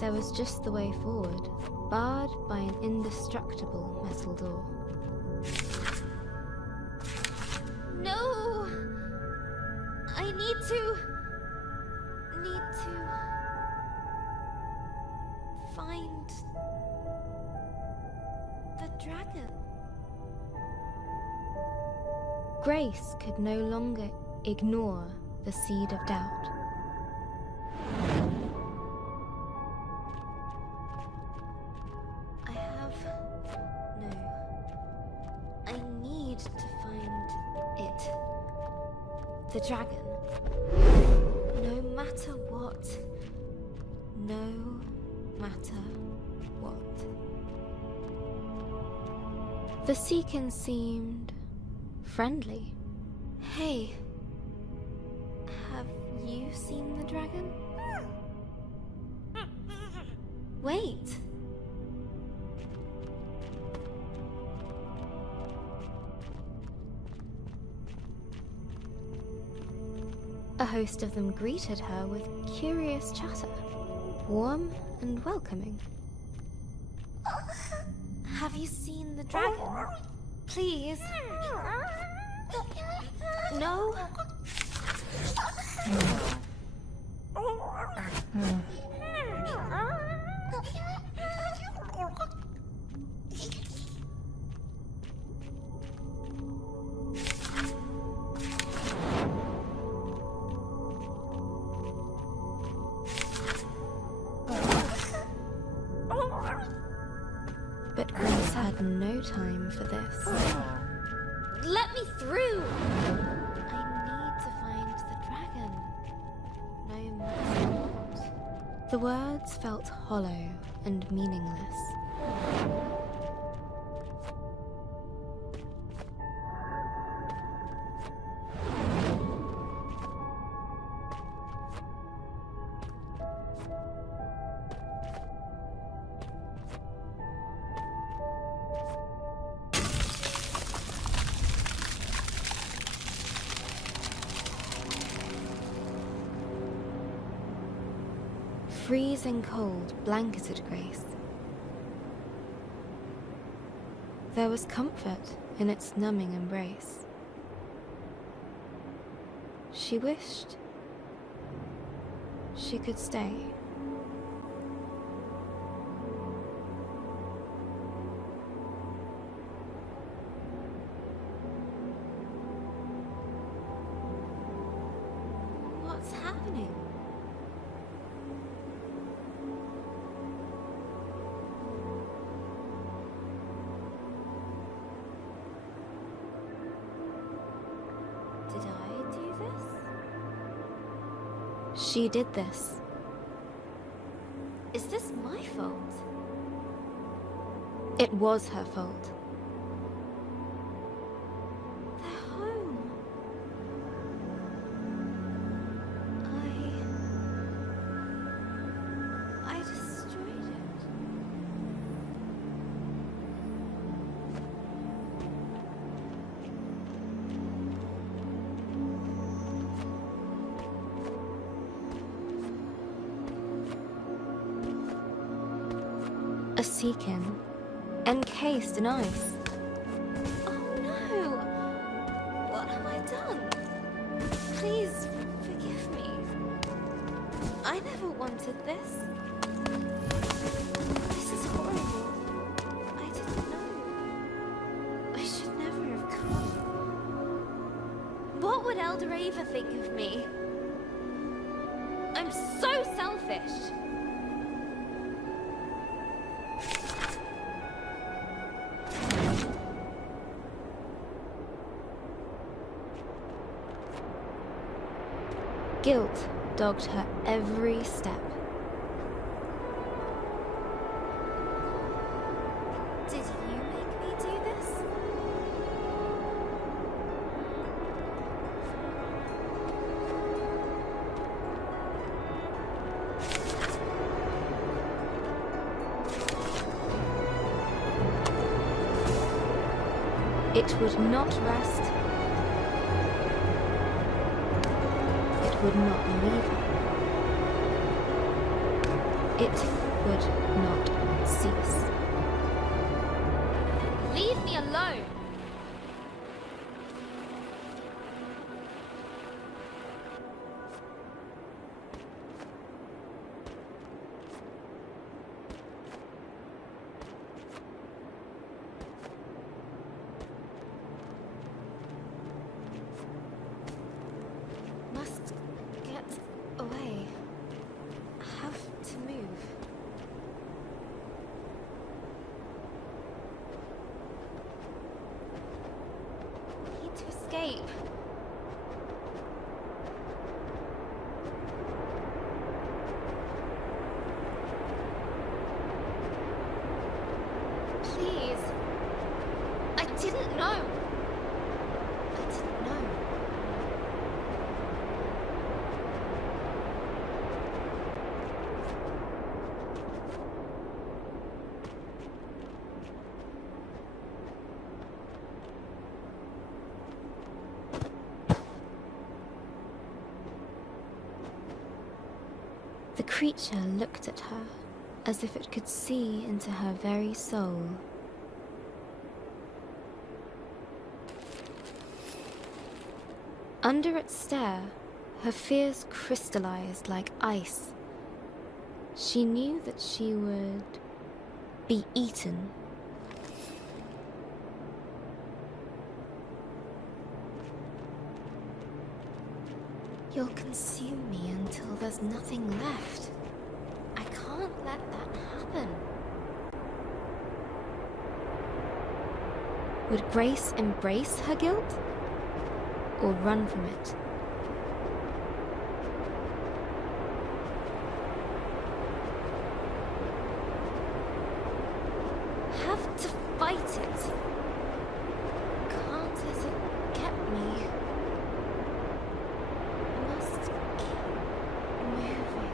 There was just the way forward, barred by an indestructible metal door. No! I need to find the dragon. Grace could no longer ignore the seed of doubt. I need to find it. The dragon. No matter what. No matter what. The Seekin seemed friendly. Hey, have you seen the dragon? Wait. A host of them greeted her with curious chatter, warm and welcoming. Have you seen the dragon? Please. No? But Grace had no time for this. Let me through! I need to find the dragon. No matter what. The words felt hollow and meaningless. Freezing cold blanketed Grace. There was comfort in its numbing embrace. She wished she could stay. What's happening? Did I do this? She did this. Is this my fault? It was her fault. They're home. I destroyed it. A Seekin, encased in ice. Oh no! What have I done? Please forgive me. I never wanted this. This is horrible. I didn't know. I should never have come. What would Elder Ava think of me? I'm so selfish. Guilt dogged her every step. Did you make me do this? It would not rest. Would not leave her. It would not cease. Leave me alone! Must get away. Have to move. Need to escape. Please. I didn't know. I didn't know. The creature looked at her as if it could see into her very soul. Under its stare, her fears crystallized like ice. She knew that she would be eaten. You'll consume me until there's nothing left. I can't let that happen. Would Grace embrace her guilt? Or run from it? Have to fight it. Can't let it get me. Must keep moving.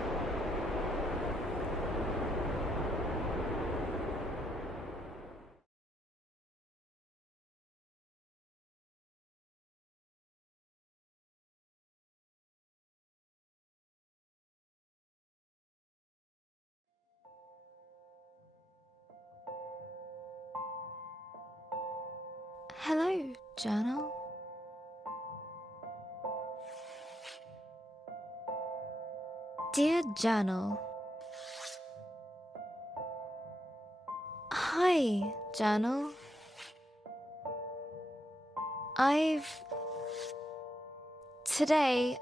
Hello, journal. Dear journal. Hi, journal. Today...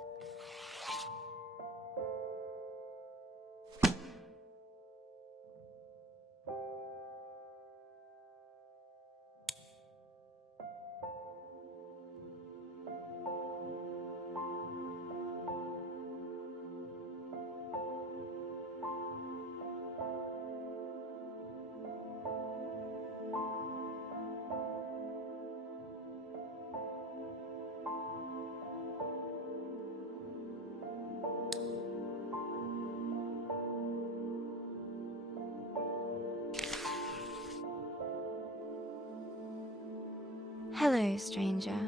Hello, stranger.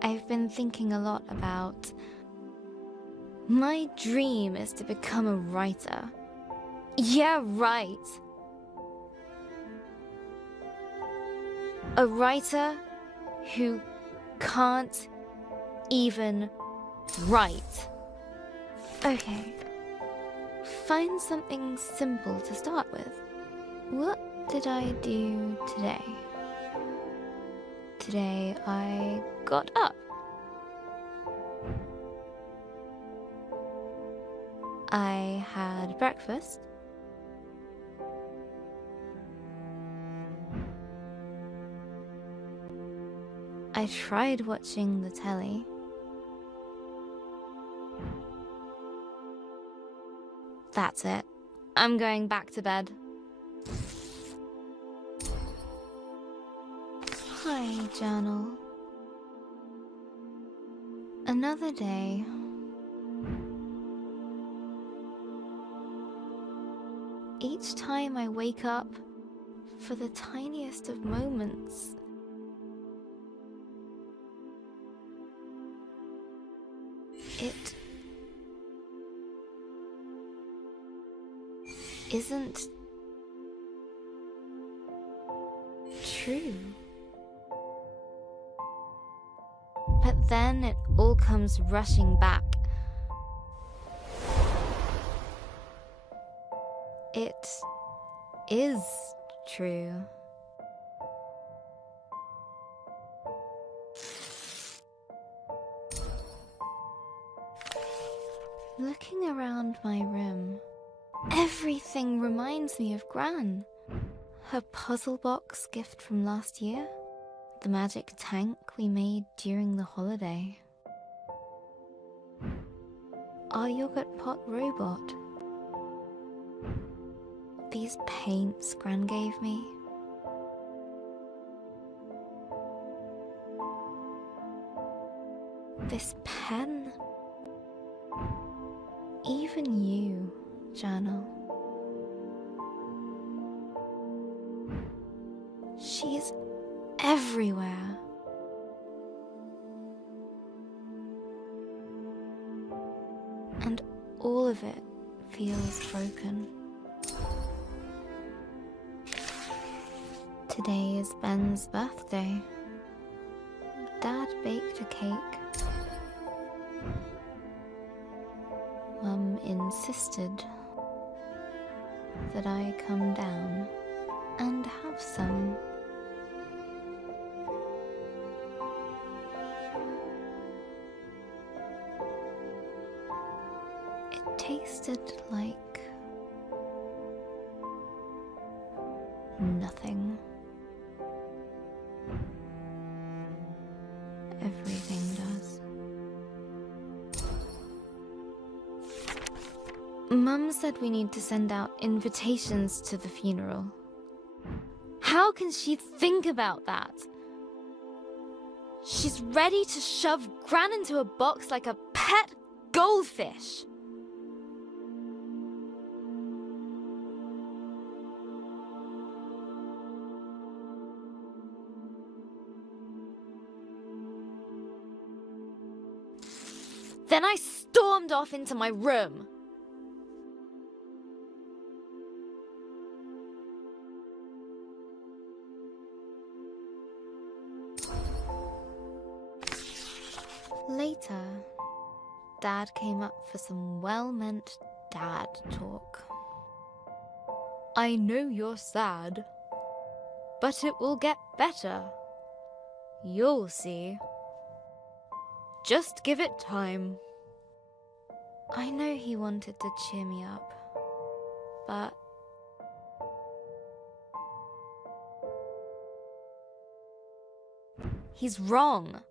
I've been thinking a lot about... My dream is to become a writer. Yeah, right. A writer who can't even write. Okay. Find something simple to start with. What did I do today? Today I got up. I had breakfast. I tried watching the telly. That's it. I'm going back to bed. Hi, journal. Another day. Each time I wake up, for the tiniest of moments, isn't true. But then it all comes rushing back. It is true. Looking around my room, everything reminds me of Gran. Her puzzle box gift from last year, the magic tank we made during the holiday, our yogurt pot robot, these paints Gran gave me. This pen. Even you, Journal. She's everywhere. And all of it feels broken. Today is Ben's birthday. Dad baked a cake. Mum insisted that I come down and have some. It tasted like nothing. Everything does. Mum said we need to send out invitations to the funeral. How can she think about that? She's ready to shove Gran into a box like a pet goldfish. Then I stormed off into my room. Later, Dad came up for some well-meant dad talk. I know you're sad, but it will get better. You'll see. Just give it time. I know he wanted to cheer me up, but he's wrong.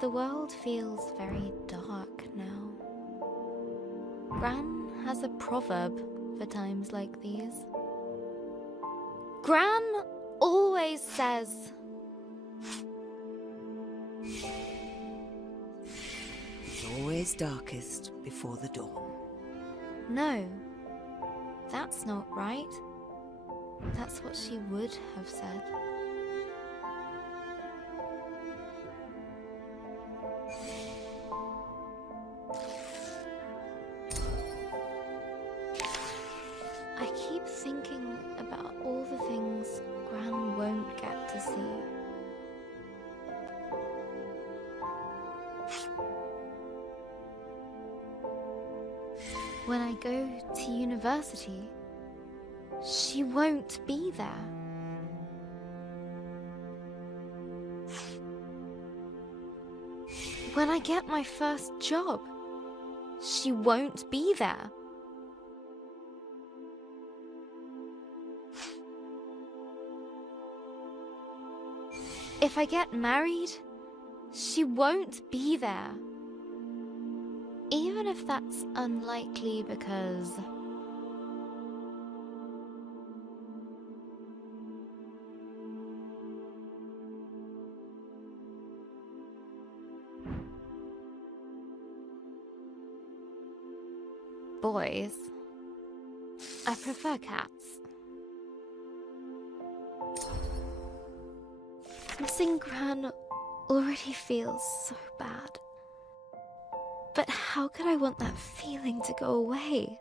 The world feels very dark now. Gran has a proverb for times like these. Gran always says, "It's always darkest before the dawn." no, that's not right. That's what she would have said. I keep thinking about all the things Gran won't get to see. When I go to university, she won't be there. When I get my first job, she won't be there. If I get married, she won't be there. Even if that's unlikely because boys. I prefer cats. Missing Gran already feels so bad. But how could I want that feeling to go away?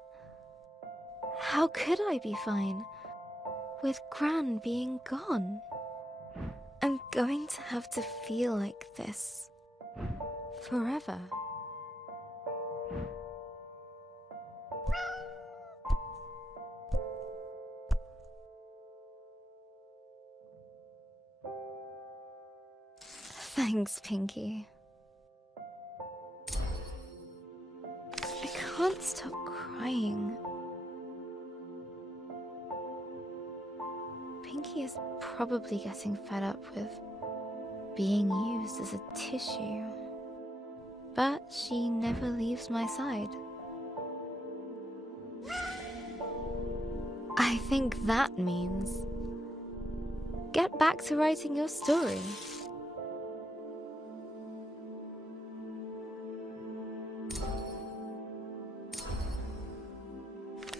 How could I be fine with Gran being gone? I'm going to have to feel like this forever. Thanks, Pinky. I can't stop crying. Pinky is probably getting fed up with being used as a tissue. But she never leaves my side. I think that means get back to writing your story.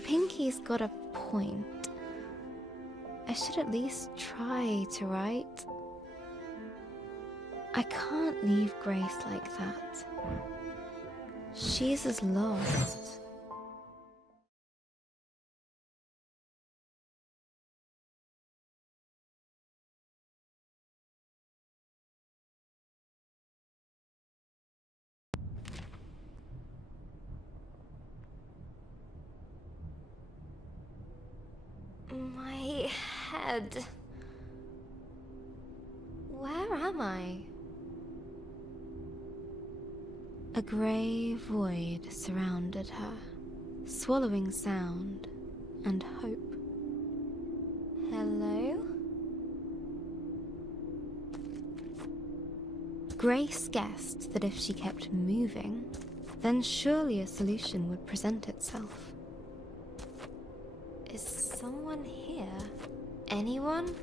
Pinky's got a point. I should at least try to write. I can't leave Grace like that. She's as lost. My head. Where am I? A grey void surrounded her, swallowing sound and hope. Hello? Grace guessed that if she kept moving, then surely a solution would present itself. Is someone here? Anyone?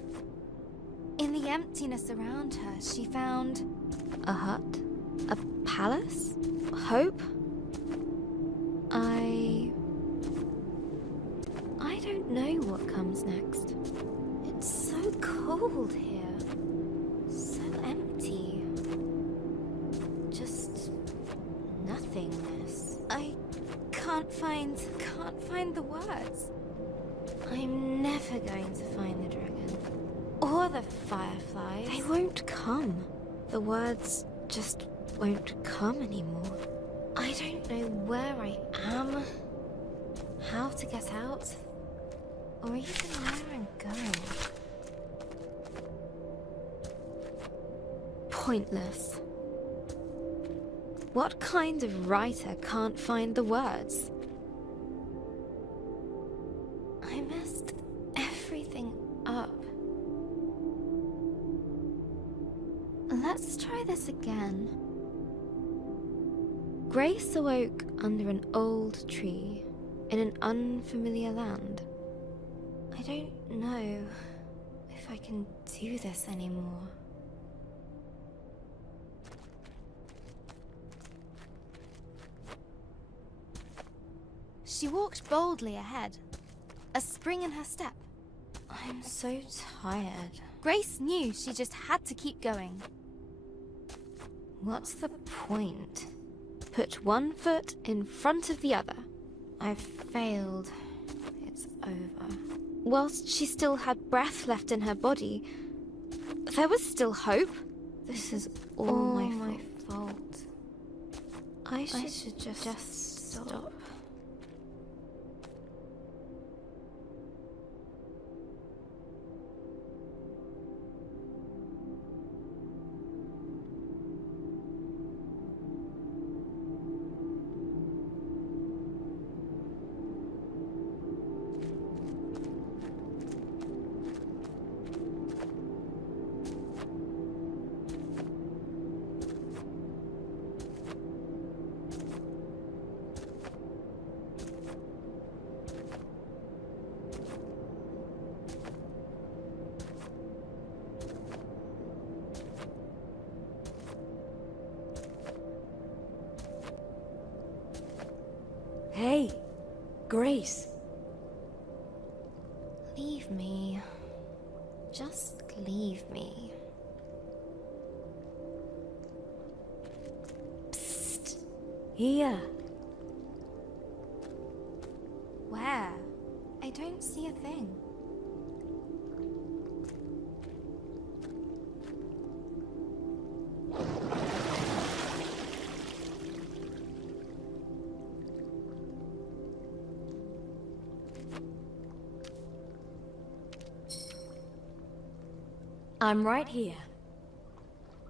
In the emptiness around her, she found a hut, a palace, hope. I don't know what comes next. It's so cold here, so empty. Just nothingness. I can't find the words. I'm never going to find the dragon. Or the fireflies. They won't come. The words just won't come anymore. I don't know where I am, how to get out, or even where I'm going. Pointless. What kind of writer can't find the words? I messed everything up. Let's try this again. Grace awoke under an old tree in an unfamiliar land. I don't know if I can do this anymore. She walked boldly ahead, a spring in her step. I'm so tired. Grace knew she just had to keep going. What's the point? Put one foot in front of the other. I've failed. It's over. Whilst she still had breath left in her body, there was still hope. This is all my fault. I should just stop. Hey, Grace. Leave me. Just leave me. Psst. Here. Where? I don't see a thing. I'm right here.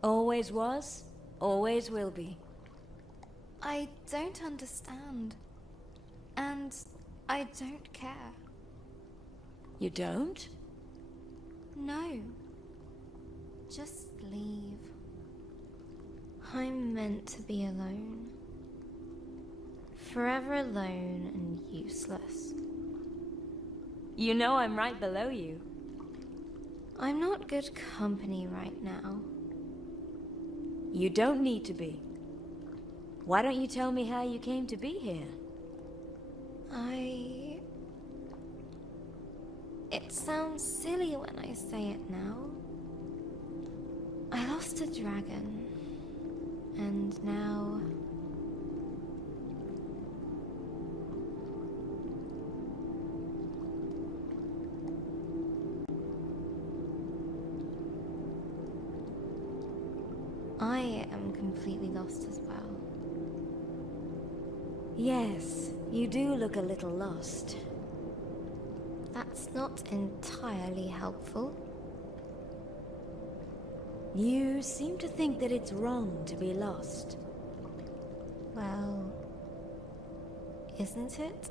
Always was, always will be. I don't understand. And I don't care. You don't? No. Just leave. I'm meant to be alone. Forever alone and useless. You know I'm right below you. I'm not good company right now. You don't need to be. Why don't you tell me how you came to be here? It sounds silly when I say it now. I lost a dragon. And now... I am completely lost as well. Yes, you do look a little lost. That's not entirely helpful. You seem to think that it's wrong to be lost. Well, isn't it?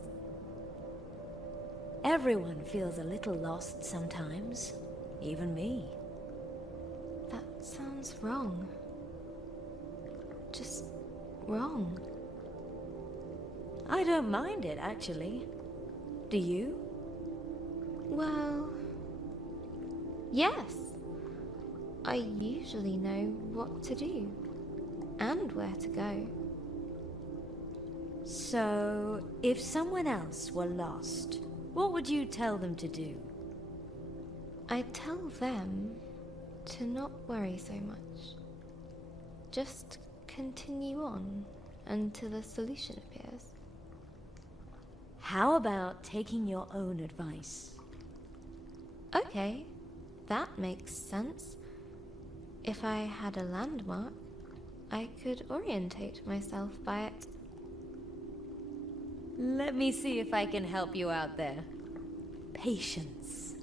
Everyone feels a little lost sometimes. Even me. That sounds wrong. Just wrong. I don't mind it, actually. Do you? Well, yes. I usually know what to do and where to go. So, if someone else were lost, what would you tell them to do? I tell them to not worry so much. Just continue on until a solution appears. How about taking your own advice? Okay, that makes sense. If I had a landmark, I could orientate myself by it. Let me see if I can help you out there. Patience.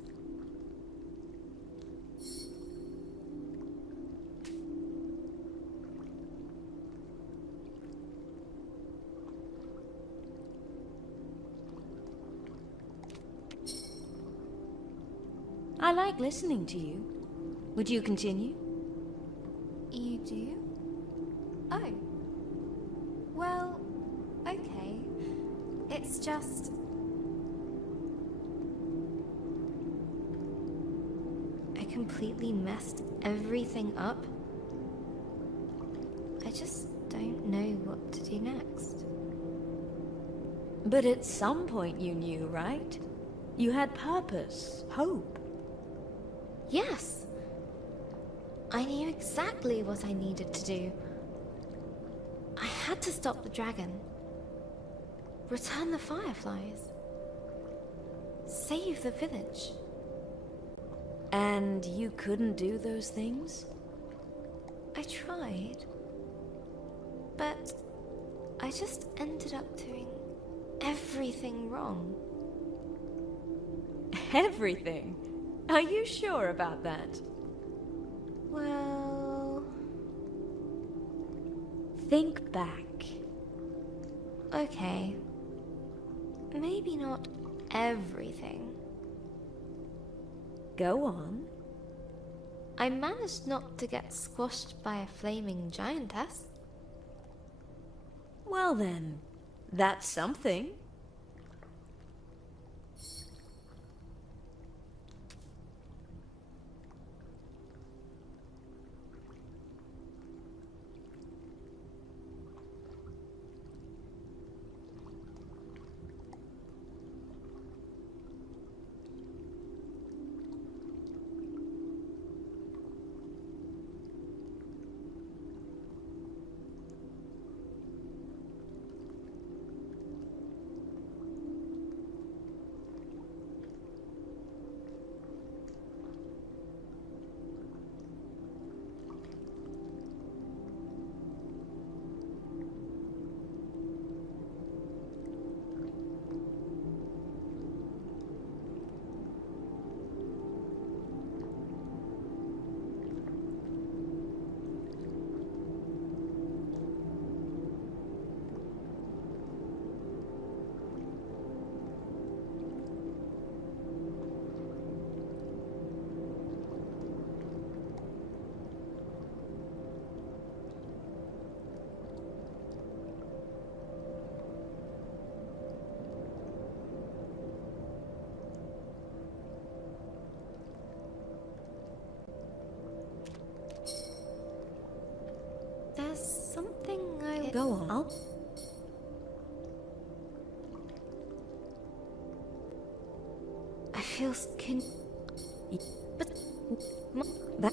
I like listening to you. Would you continue? You do? Oh. Well, okay. It's just... I completely messed everything up. I just don't know what to do next. But at some point you knew, right? You had purpose, hope. Yes! I knew exactly what I needed to do. I had to stop the dragon. Return the fireflies. Save the village. And you couldn't do those things? I tried. But I just ended up doing everything wrong. Everything? Are you sure about that? Well... Think back. Okay. Maybe not everything. Go on. I managed not to get squashed by a flaming giantess. Well then, that's something. Go on. I feel skin. But That.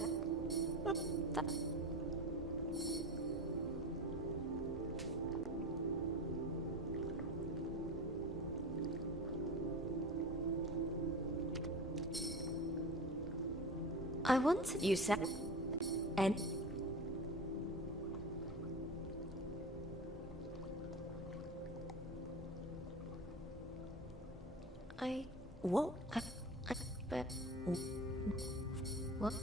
that. I wanted. You said. And. What? But what?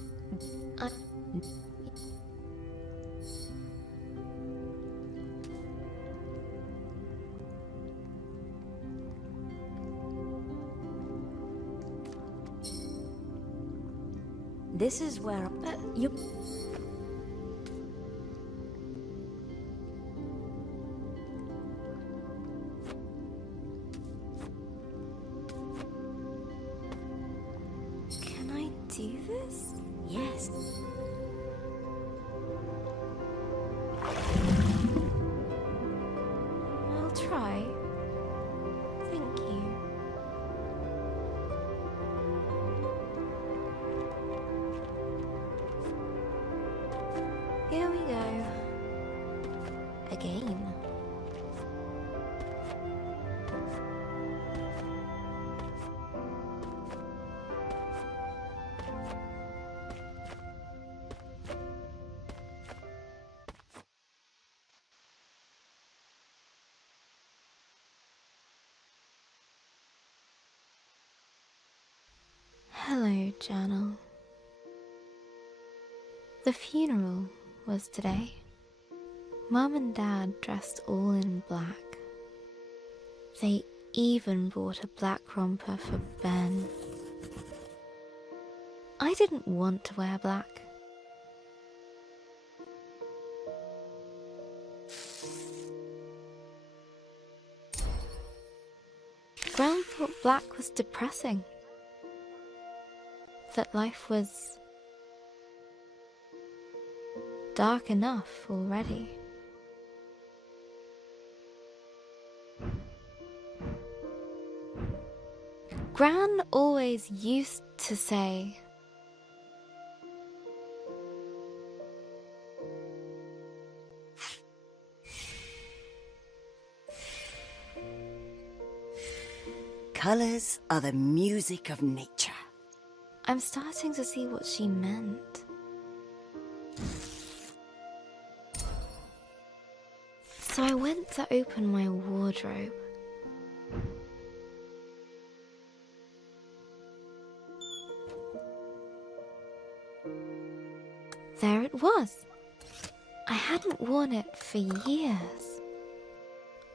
This is where you. Can I do this? Yes. I'll try. Thank you. Here we go. Again. Hello, journal. The funeral was today. Mum and Dad dressed all in black. They even bought a black romper for Ben. I didn't want to wear black. Gran thought black was depressing. That life was dark enough already. Gran always used to say, Colours are the music of nature. I'm starting to see what she meant. So I went to open my wardrobe. There it was. I hadn't worn it for years.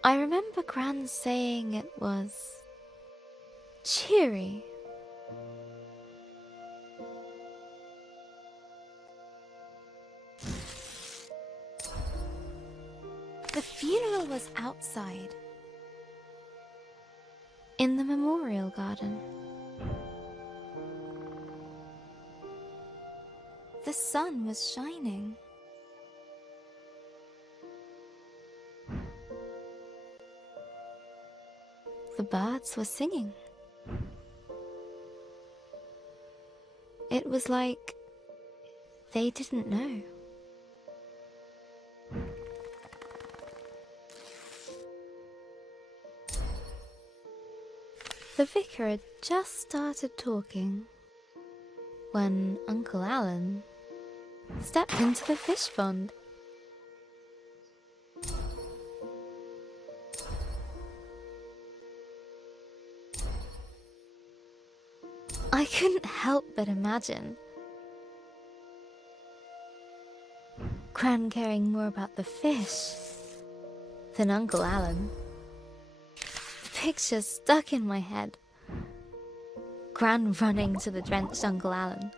I remember Gran saying it was cheery. The funeral was outside, in the memorial garden. The sun was shining. The birds were singing. It was like they didn't know. The vicar had just started talking when Uncle Alan stepped into the fish pond. I couldn't help but imagine Gran caring more about the fish than Uncle Alan. The picture stuck in my head. Gran running to the drenched Uncle Alan,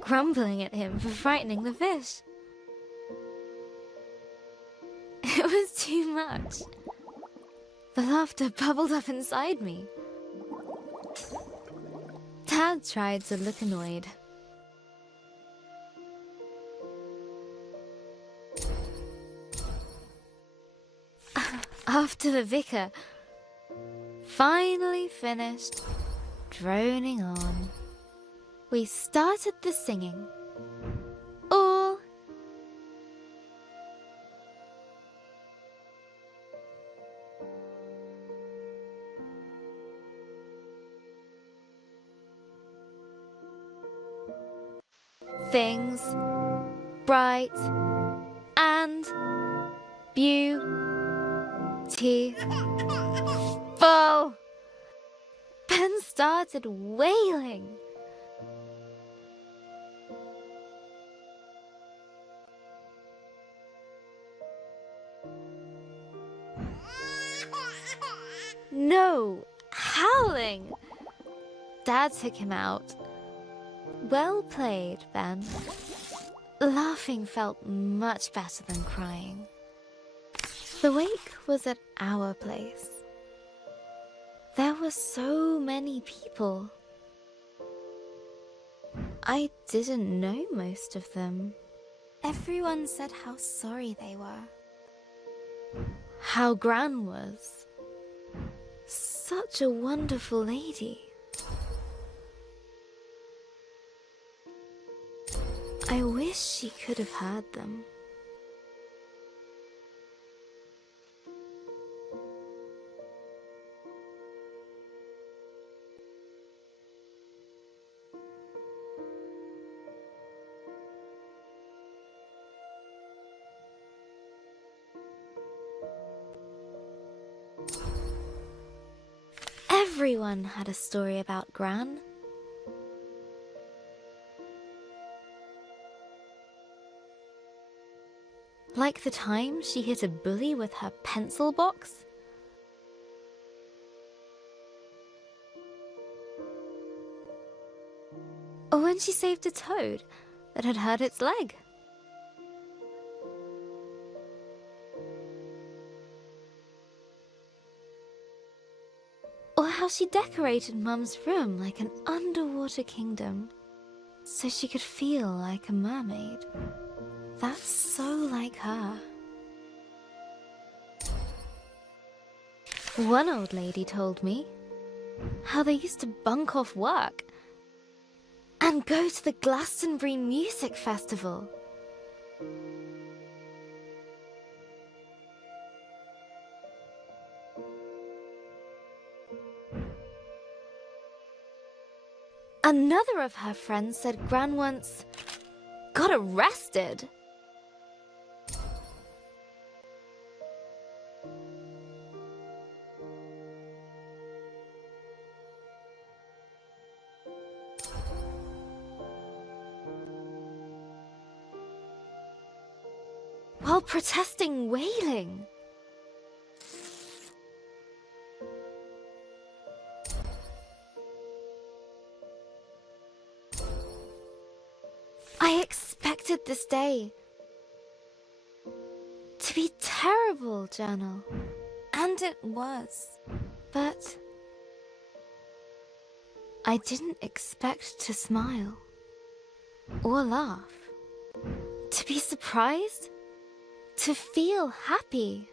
grumbling at him for frightening the fish. It was too much. The laughter bubbled up inside me. Dad tried to look annoyed. After the vicar finally finished droning on, we started the singing. All things bright and beautiful. Ben started wailing. No, howling. Dad took him out. Well played, Ben. Laughing felt much better than crying. The wake was at our place. There were so many people. I didn't know most of them. Everyone said how sorry they were. How Gran was. Such a wonderful lady. I wish she could have heard them. Everyone had a story about Gran. Like the time she hit a bully with her pencil box. Or when she saved a toad that had hurt its leg. Or how she decorated Mum's room like an underwater kingdom, so she could feel like a mermaid. That's so like her. One old lady told me how they used to bunk off work and go to the Glastonbury Music Festival. Another of her friends said Gran once got arrested. While protesting whaling. I expected this day to be terrible, Journal. And it was. But I didn't expect to smile or laugh. To be surprised. To feel happy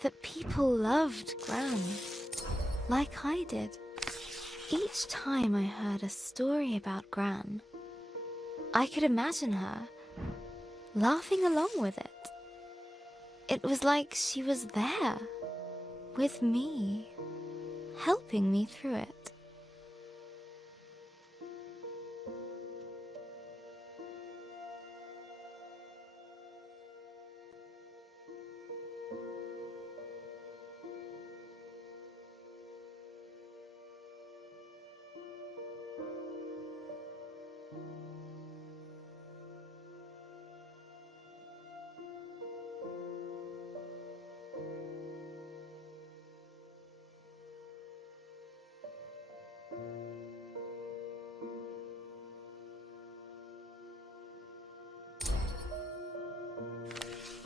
that people loved Gran like I did. Each time I heard a story about Gran, I could imagine her laughing along with it. It was like she was there with me, helping me through it.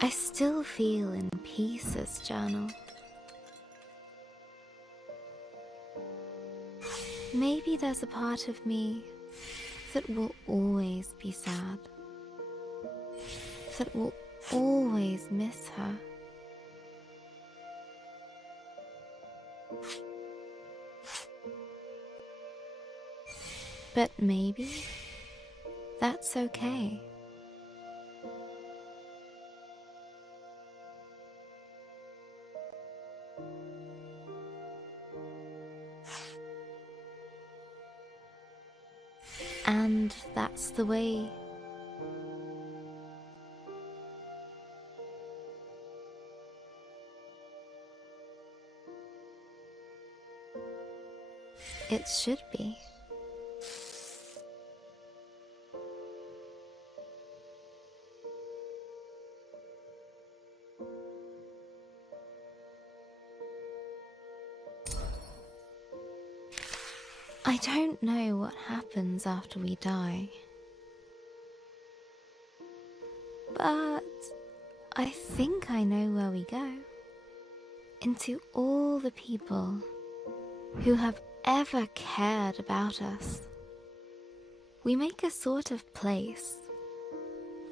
I still feel in pieces, Journal. Maybe there's a part of me that will always be sad. That will always miss her. But maybe that's okay. And that's the way it should be. I don't know what happens after we die, but I think I know where we go. Into all the people who have ever cared about us. We make a sort of place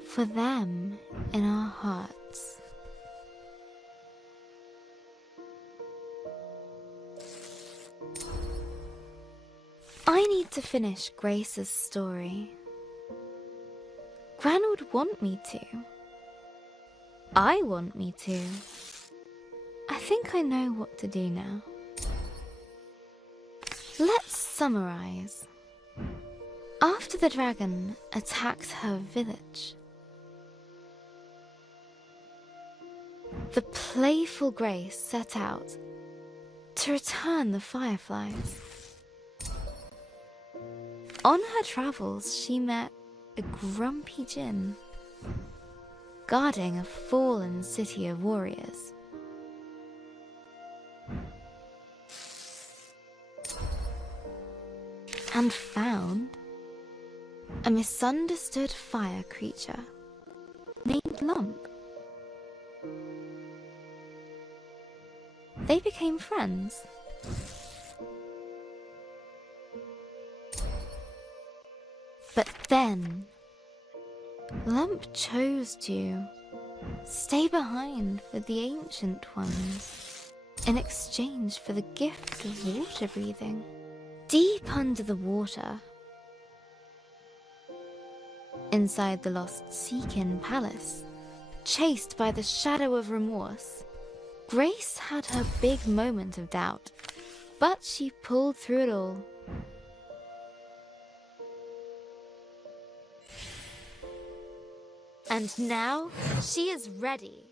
for them in our hearts. I need to finish Grace's story. Gran would want me to. I want me to. I think I know what to do now. Let's summarize. After the dragon attacked her village, the playful Grace set out to return the fireflies. On her travels, she met a grumpy Djinn guarding a fallen city of warriors. And found a misunderstood fire creature named Lump. They became friends. But then, Lump chose to stay behind with the Ancient Ones in exchange for the gift of water breathing. Deep under the water, inside the lost Seekin Palace, chased by the shadow of remorse, Grace had her big moment of doubt, but she pulled through it all. And now she is ready.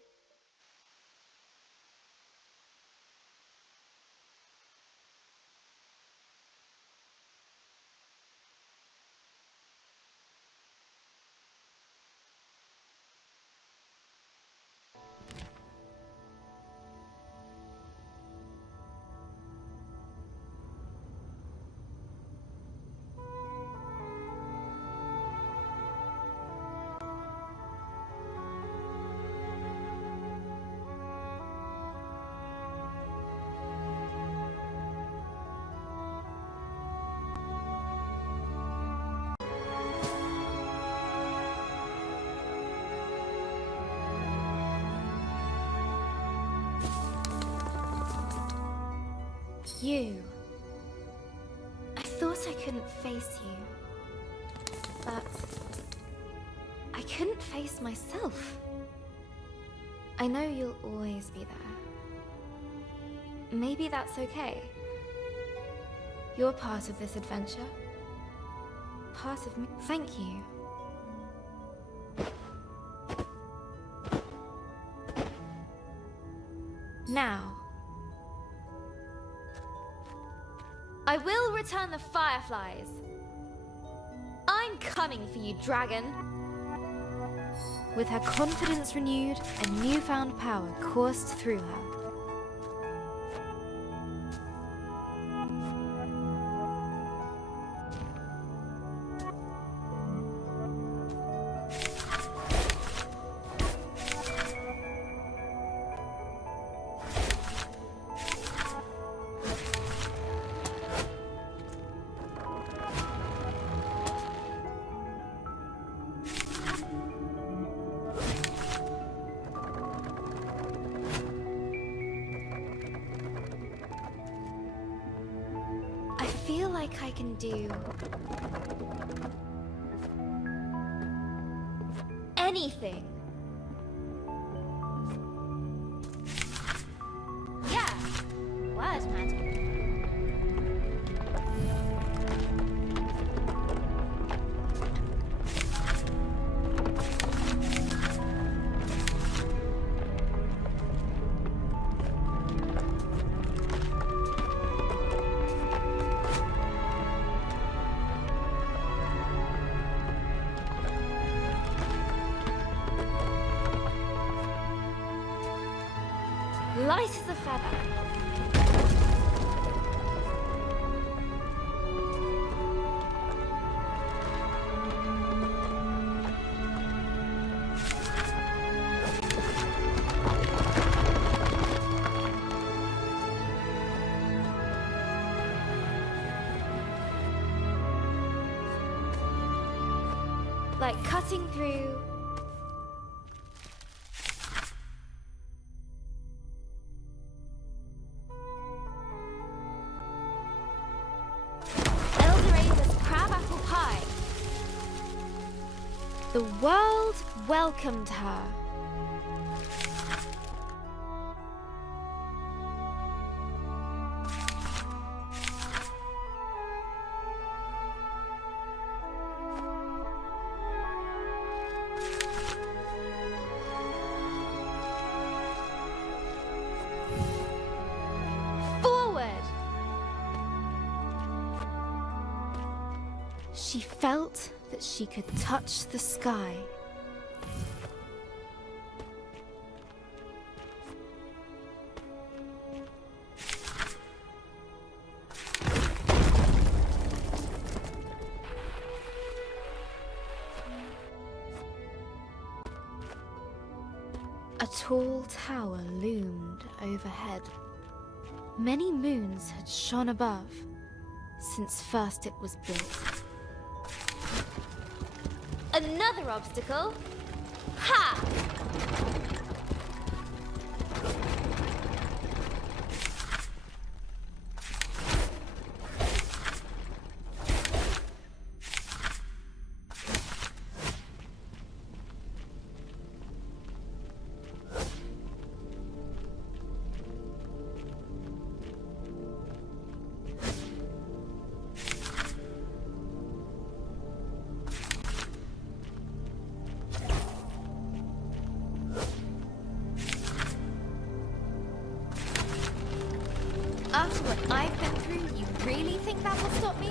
You. I thought I couldn't face you, but I couldn't face myself. I know you'll always be there. Maybe that's okay. You're part of this adventure. Part of me. Thank you. Now, I will return the fireflies. I'm coming for you, dragon. With her confidence renewed, a newfound power coursed through her. like I can do anything. Yeah, word magic. Light as a feather. Like cutting through the world welcomed her. Forward! She felt that she could touch the sky. A tall tower loomed overhead. Many moons had shone above since first it was built. Another obstacle? Ha! After what I've been through, you really think that will stop me?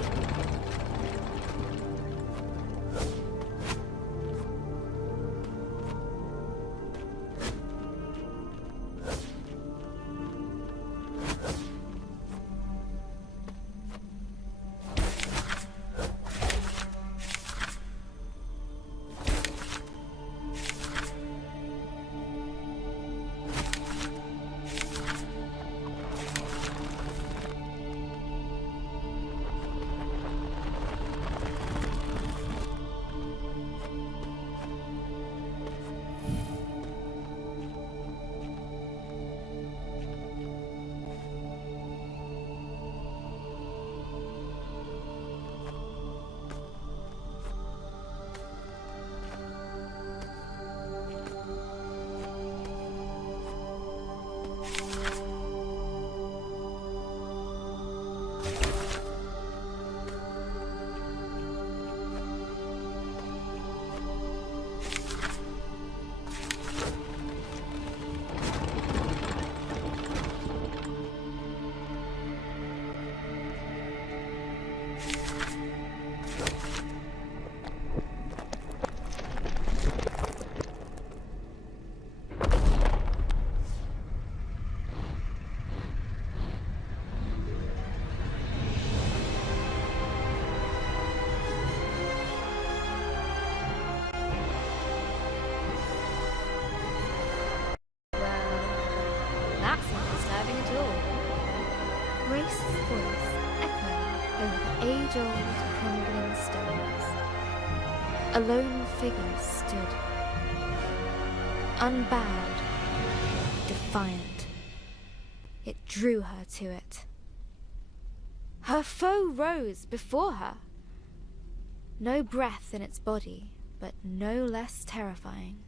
Grace's voice echoed over the age-old crumbling stones. A lone figure stood, unbowed, defiant. It drew her to it. Her foe rose before her. No breath in its body, but no less terrifying.